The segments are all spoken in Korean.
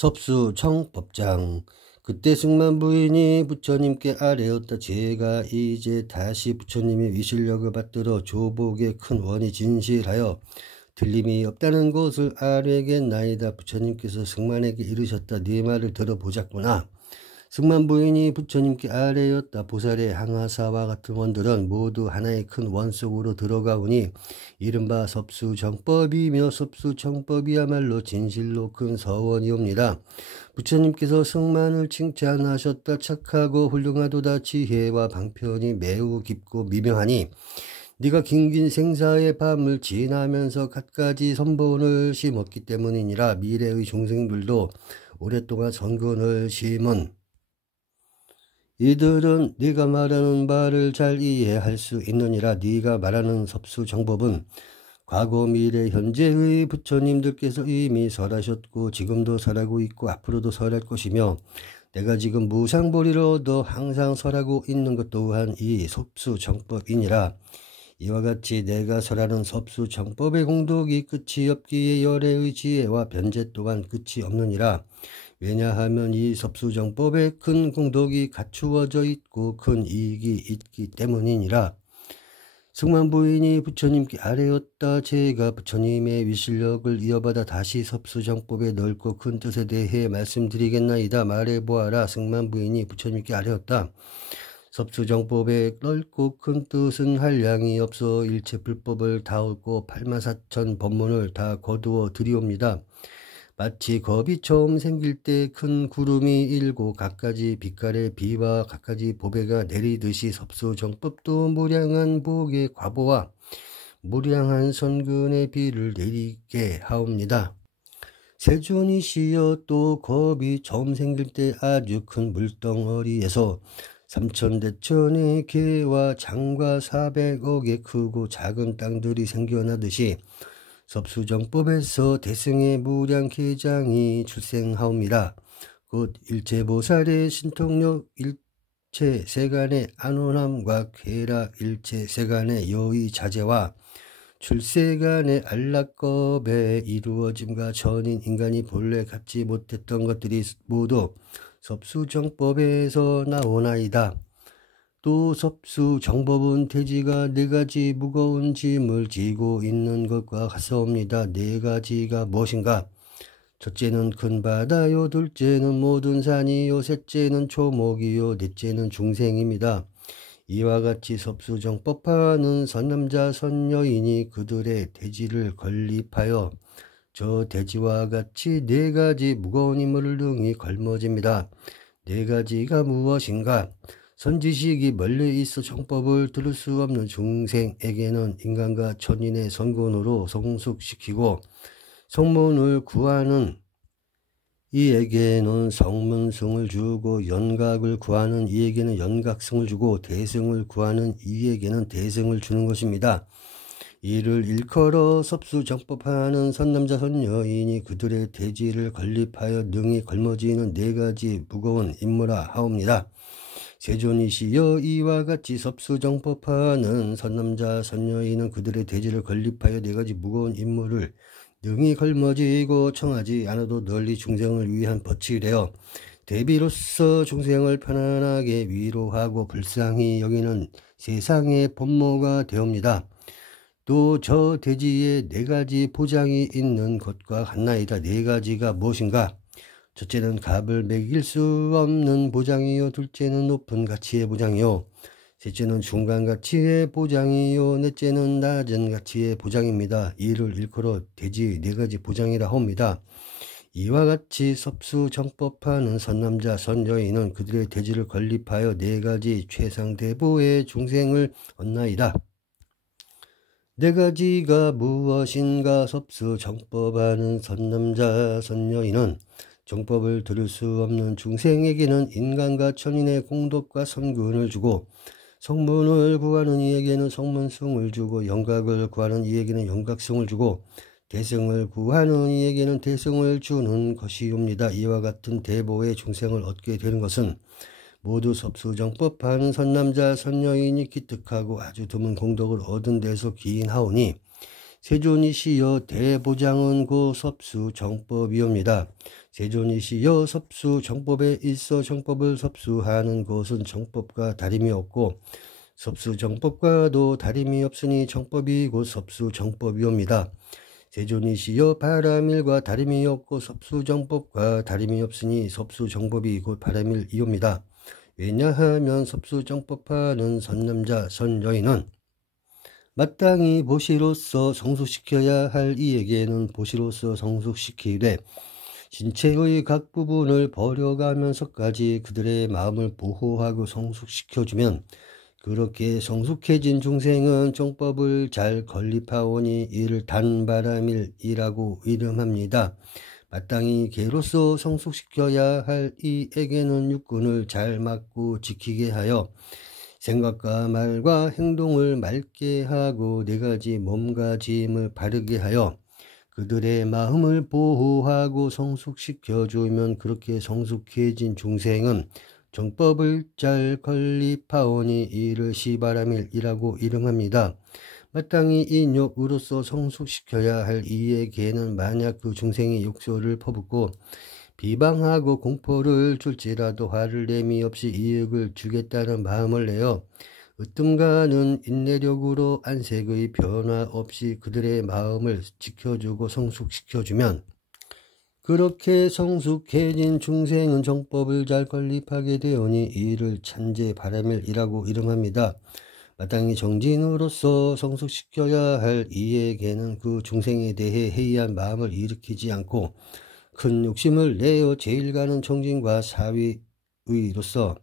섭수청법장. 그때 승만 부인이 부처님께 아뢰었다. 제가 이제 다시 부처님의 위실력을 받들어 조복의 큰 원이 진실하여 틀림이 없다는 것을 아뢰겠나이다. 부처님께서 승만에게 이르셨다. 네 말을 들어보자꾸나. 승만 부인이 부처님께 아뢰었다. 보살의 항하사와 같은 원들은 모두 하나의 큰 원 속으로 들어가오니 이른바 섭수정법이며 섭수정법이야말로 진실로 큰 서원이옵니다. 부처님께서 승만을 칭찬하셨다. 착하고 훌륭하도다. 지혜와 방편이 매우 깊고 미명하니 네가 긴긴 생사의 밤을 지나면서 갖가지 선본을 심었기 때문이니라. 미래의 종생들도 오랫동안 선근을 심은 이들은 네가 말하는 바를 잘 이해할 수 있느니라. 네가 말하는 섭수정법은 과거 미래 현재의 부처님들께서 이미 설하셨고 지금도 설하고 있고 앞으로도 설할 것이며 내가 지금 무상보리를 얻어 항상 설하고 있는 것 또한 이 섭수정법이니라. 이와 같이 내가 설하는 섭수정법의 공덕이 끝이 없기에 열애의 지혜와 변제 또한 끝이 없느니라. 왜냐하면 이 섭수정법에 큰 공덕이 갖추어져 있고 큰 이익이 있기 때문이니라. 승만 부인이 부처님께 아뢰었다. 제가 부처님의 위실력을 이어받아 다시 섭수정법의 넓고 큰 뜻에 대해 말씀드리겠나이다. 말해보아라. 승만 부인이 부처님께 아뢰었다. 섭수정법의 넓고 큰 뜻은 한량이 없어 일체 불법을 다 얻고 84,000 법문을 다 거두어 드리옵니다. 마치 겁이 처음 생길 때 큰 구름이 일고 갖가지 빛깔의 비와 갖가지 보배가 내리듯이 섭수정법도 무량한 복의 과보와 무량한 선근의 비를 내리게 하옵니다. 세존이시여 또 겁이 처음 생길 때 아주 큰 물덩어리에서 3,000대천의 개와 장과 400억의 크고 작은 땅들이 생겨나듯이 섭수정법에서 대승의 무량 계장이 출생하옵니다. 곧 일체보살의 신통력, 일체세간의 안온함과 쾌락, 일체세간의 여의 자제와 출세간의 안락겁에 이루어짐과 전인 인간이 본래 갖지 못했던 것들이 모두 섭수정법에서 나오나이다. 또 섭수정법은 돼지가 4가지 무거운 짐을 지고 있는 것과 같사옵니다. 4가지가 무엇인가? 첫째는 큰 바다요, 둘째는 모든 산이요, 셋째는 초목이요, 넷째는 중생입니다. 이와 같이 섭수정법하는 선남자 선여인이 그들의 돼지를 건립하여 저 돼지와 같이 4가지 무거운 인물을 능히 걸머집니다. 4가지가 무엇인가? 선지식이 멀리 있어 정법을 들을 수 없는 중생에게는 인간과 천인의 선곤으로 성숙시키고 성문을 구하는 이에게는 성문승을 주고 연각을 구하는 이에게는 연각승을 주고 대승을 구하는 이에게는 대승을 주는 것입니다. 이를 일컬어 섭수정법하는 선남자 선여인이 그들의 돼지를 건립하여 능히 걸머지는 4가지 무거운 인물아 하옵니다. 세존이시여 이와 같이 섭수정법하는 선남자 선여인은 그들의 돼지를 건립하여 4가지 무거운 인물을 능히 걸머지고 청하지 않아도 널리 중생을 위한 법칙이 되어 대비로서 중생을 편안하게 위로하고 불쌍히 여기는 세상의 본모가 되옵니다. 또 저 돼지에 4가지 보장이 있는 것과 같나이다. 4가지가 무엇인가? 첫째는 값을 매길 수 없는 보장이요, 둘째는 높은 가치의 보장이요, 셋째는 중간 가치의 보장이요, 넷째는 낮은 가치의 보장입니다. 이를 일컬어 돼지 4가지 보장이라 합니다. 이와 같이 섭수정법하는 선남자 선여인은 그들의 돼지를 건립하여 4가지 최상대보의 중생을 얻나이다. 4가지가 무엇인가? 섭수정법하는 선남자 선여인은 정법을 들을 수 없는 중생에게는 인간과 천인의 공덕과 선근을 주고 성문을 구하는 이에게는 성문승을 주고 연각을 구하는 이에게는 연각승을 주고 대승을 구하는 이에게는 대승을 주는 것이옵니다. 이와 같은 대보의 중생을 얻게 되는 것은 모두 섭수정법하는 선남자 선여인이 기특하고 아주 드문 공덕을 얻은 데서 기인하오니 세존이시여 대보장은 고 섭수 정법이옵니다. 세존이시여 섭수 정법에 있어 정법을 섭수하는 것은 정법과 다름이 없고 섭수 정법과도 다름이 없으니 정법이 곧 섭수 정법이옵니다. 세존이시여 바람일과 다름이 없고 섭수 정법과 다름이 없으니 섭수 정법이 곧 바람일이옵니다. 왜냐하면 섭수 정법하는 선남자 선여인은 마땅히 보시로서 성숙시켜야 할 이에게는 보시로서 성숙시키되 신체의 각 부분을 버려가면서까지 그들의 마음을 보호하고 성숙시켜주면 그렇게 성숙해진 중생은 정법을 잘 건립하오니 이를 단바람일이라고 이름합니다. 마땅히 개로서 성숙시켜야 할 이에게는 육군을 잘 막고 지키게 하여 생각과 말과 행동을 맑게 하고 4가지 몸가짐을 바르게 하여 그들의 마음을 보호하고 성숙시켜주면 그렇게 성숙해진 중생은 정법을 잘 건립하오니 이를 시바라밀이라고 이름합니다. 마땅히 인욕으로서 성숙시켜야 할 이에게는 만약 그 중생이 욕설을 퍼붓고 비방하고 공포를 줄지라도 화를 내미 없이 이익을 주겠다는 마음을 내어 으뜸가는 인내력으로 안색의 변화 없이 그들의 마음을 지켜주고 성숙시켜주면 그렇게 성숙해진 중생은 정법을 잘 건립하게 되오니 이를 찬제바라밀이라고 이름합니다. 마땅히 정진으로서 성숙시켜야 할 이에게는 그 중생에 대해 해이한 마음을 일으키지 않고 큰 욕심을 내어 제일가는 정진과 사위의로서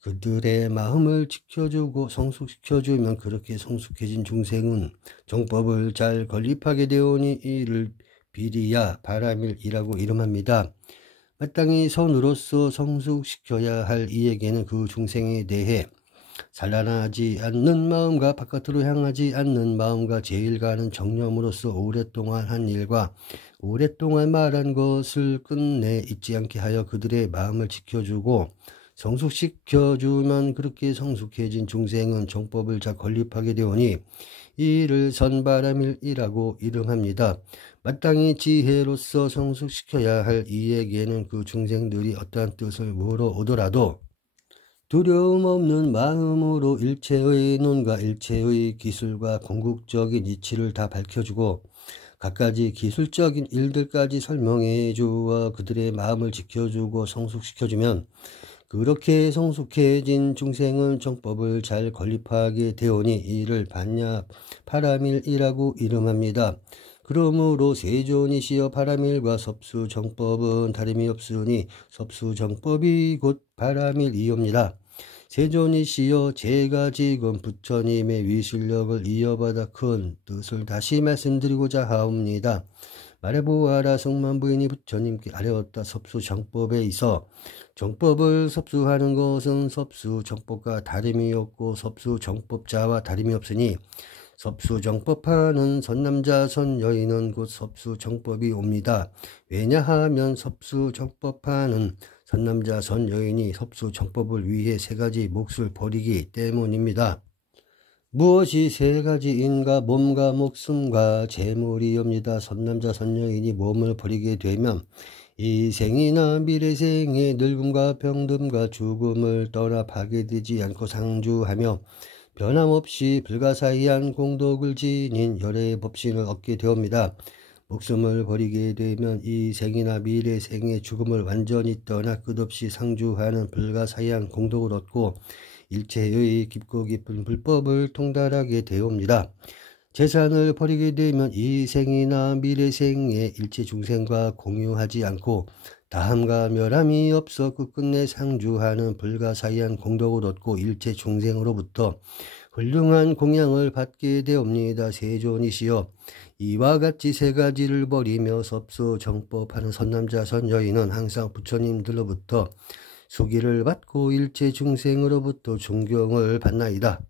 그들의 마음을 지켜주고 성숙시켜주면 그렇게 성숙해진 중생은 정법을 잘 건립하게 되오니 이를 비리야 바라밀이라고 이름합니다. 마땅히 선으로서 성숙시켜야 할 이에게는 그 중생에 대해 산란하지 않는 마음과 바깥으로 향하지 않는 마음과 제일가는 정념으로서 오랫동안 한 일과 오랫동안 말한 것을 끝내 잊지 않게 하여 그들의 마음을 지켜주고 성숙시켜주면 그렇게 성숙해진 중생은 정법을 잘 건립하게 되오니 이를 선바라밀이라고 이름합니다. 마땅히 지혜로서 성숙시켜야 할 이에게는 그 중생들이 어떠한 뜻을 물어오더라도 두려움 없는 마음으로 일체의 논과 일체의 기술과 궁극적인 이치를 다 밝혀주고 갖가지 기술적인 일들까지 설명해 주어 그들의 마음을 지켜주고 성숙시켜주면 그렇게 성숙해진 중생은 정법을 잘 건립하게 되오니 이를 반야 파라밀이라고 이름합니다. 그러므로 세존이시여 바라밀과 섭수 정법은 다름이 없으니 섭수 정법이 곧 바라밀이옵니다. 세존이시여 제가 지금 부처님의 위실력을 이어받아 큰 뜻을 다시 말씀드리고자 하옵니다. 말해보아라. 성만부인이 부처님께 아뢰었다. 섭수 정법에 있어 정법을 섭수하는 것은 섭수 정법과 다름이 없고 섭수 정법자와 다름이 없으니 섭수 정법하는 선남자 선여인은 곧 섭수 정법이 옵니다. 왜냐하면 섭수 정법하는 선남자 선여인이 섭수 정법을 위해 3가지 몫을 버리기 때문입니다. 무엇이 3가지인가? 몸과 목숨과 재물이옵니다. 선남자 선여인이 몸을 버리게 되면 이 생이나 미래생의 늙음과 병듦과 죽음을 떠나 파괴되지 않고 상주하며 변함없이 불가사의한 공덕을 지닌 열의 법신을 얻게 되옵니다. 목숨을 버리게 되면 이 생이나 미래 생의 죽음을 완전히 떠나 끝없이 상주하는 불가사의한 공덕을 얻고 일체의 깊고 깊은 불법을 통달하게 되옵니다. 재산을 버리게 되면 이 생이나 미래 생의 일체 중생과 공유하지 않고 다함과 멸함이 없어 끝끝내 상주하는 불가사의한 공덕을 얻고 일체 중생으로부터 훌륭한 공양을 받게 되옵니다. 세존이시여 이와 같이 3가지를 버리며 섭수 정법하는 선남자 선여인은 항상 부처님들로부터 수기를 받고 일체 중생으로부터 존경을 받나이다.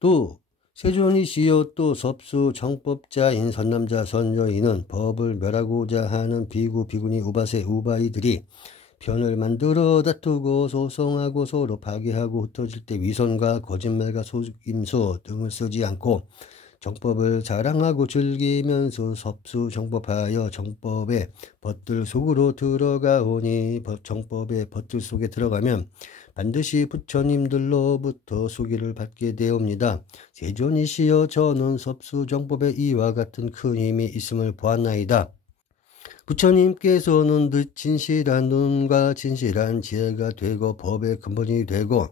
또 세존이시여 또 섭수 정법자인 선남자 선여인은 법을 멸하고자 하는 비구 비구니 우바세 우바이들이 편을 만들어 다투고 소송하고 서로 파괴하고 흩어질 때 위선과 거짓말과 속임수 등을 쓰지 않고 정법을 자랑하고 즐기면서 섭수정법하여 정법의 벗들 속으로 들어가오니 정법의 벗들 속에 들어가면 반드시 부처님들로부터 소개를 받게 되옵니다. 세존이시여 저는 섭수정법에 이와 같은 큰 힘이 있음을 보았나이다. 부처님께서는 늘 진실한 눈과 진실한 지혜가 되고 법의 근본이 되고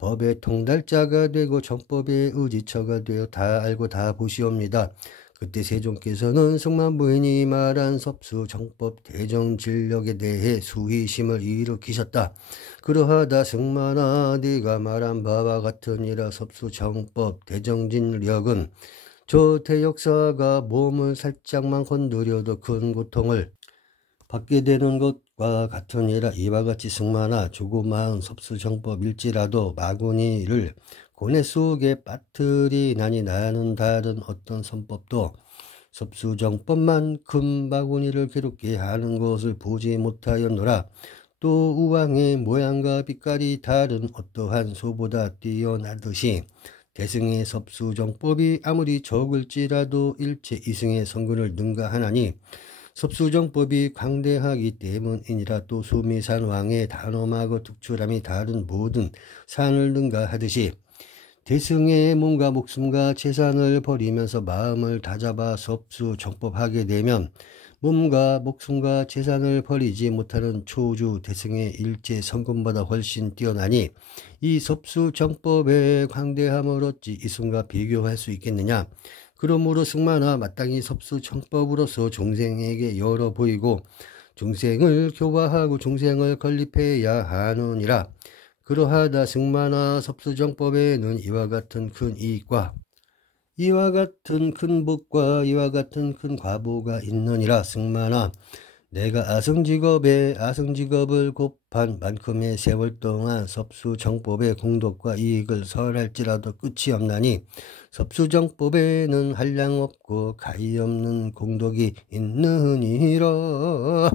법의 통달자가 되고 정법의 의지처가 되어 다 알고 다 보시옵니다. 그때 세존께서는 승만부인이 말한 섭수 정법 대정진력에 대해 수희심을 일으키셨다. 그러하다 승만아 네가 말한 바와 같으니라. 섭수 정법 대정진력은 저 대역사가 몸을 살짝만 건드려도 큰 고통을 받게 되는 것과 같으니라. 이와 같이 승만아 조그마한 섭수정법일지라도 마구니를 고뇌 속에 빠뜨리나니 나는 다른 어떤 선법도 섭수정법만큼 마구니를 괴롭게 하는 것을 보지 못하였노라. 또 우왕의 모양과 빛깔이 다른 어떠한 소보다 뛰어나듯이 대승의 섭수정법이 아무리 적을지라도 일체 이승의 성근을 능가하나니 섭수정법이 광대하기 때문이니라. 또 수미산왕의 단엄하고 특출함이 다른 모든 산을 능가하듯이 대승의 몸과 목숨과 재산을 버리면서 마음을 다잡아 섭수정법하게 되면 몸과 목숨과 재산을 버리지 못하는 초주 대승의 일체 성근보다 훨씬 뛰어나니 이 섭수정법의 광대함을 어찌 이승과 비교할 수 있겠느냐. 그러므로 승만아 마땅히 섭수정법으로서 종생에게 열어 보이고 종생을 교화하고 종생을 건립해야 하느니라. 그러하다 승만아 섭수정법에는 이와 같은 큰 이익과 이와 같은 큰 복과 이와 같은 큰 과보가 있느니라. 승만아 내가 아승직업을 곱한 만큼의 세월 동안 섭수정법의 공덕과 이익을 설할지라도 끝이 없나니 섭수정법에는 한량 없고 가히 없는 공덕이 있느니라.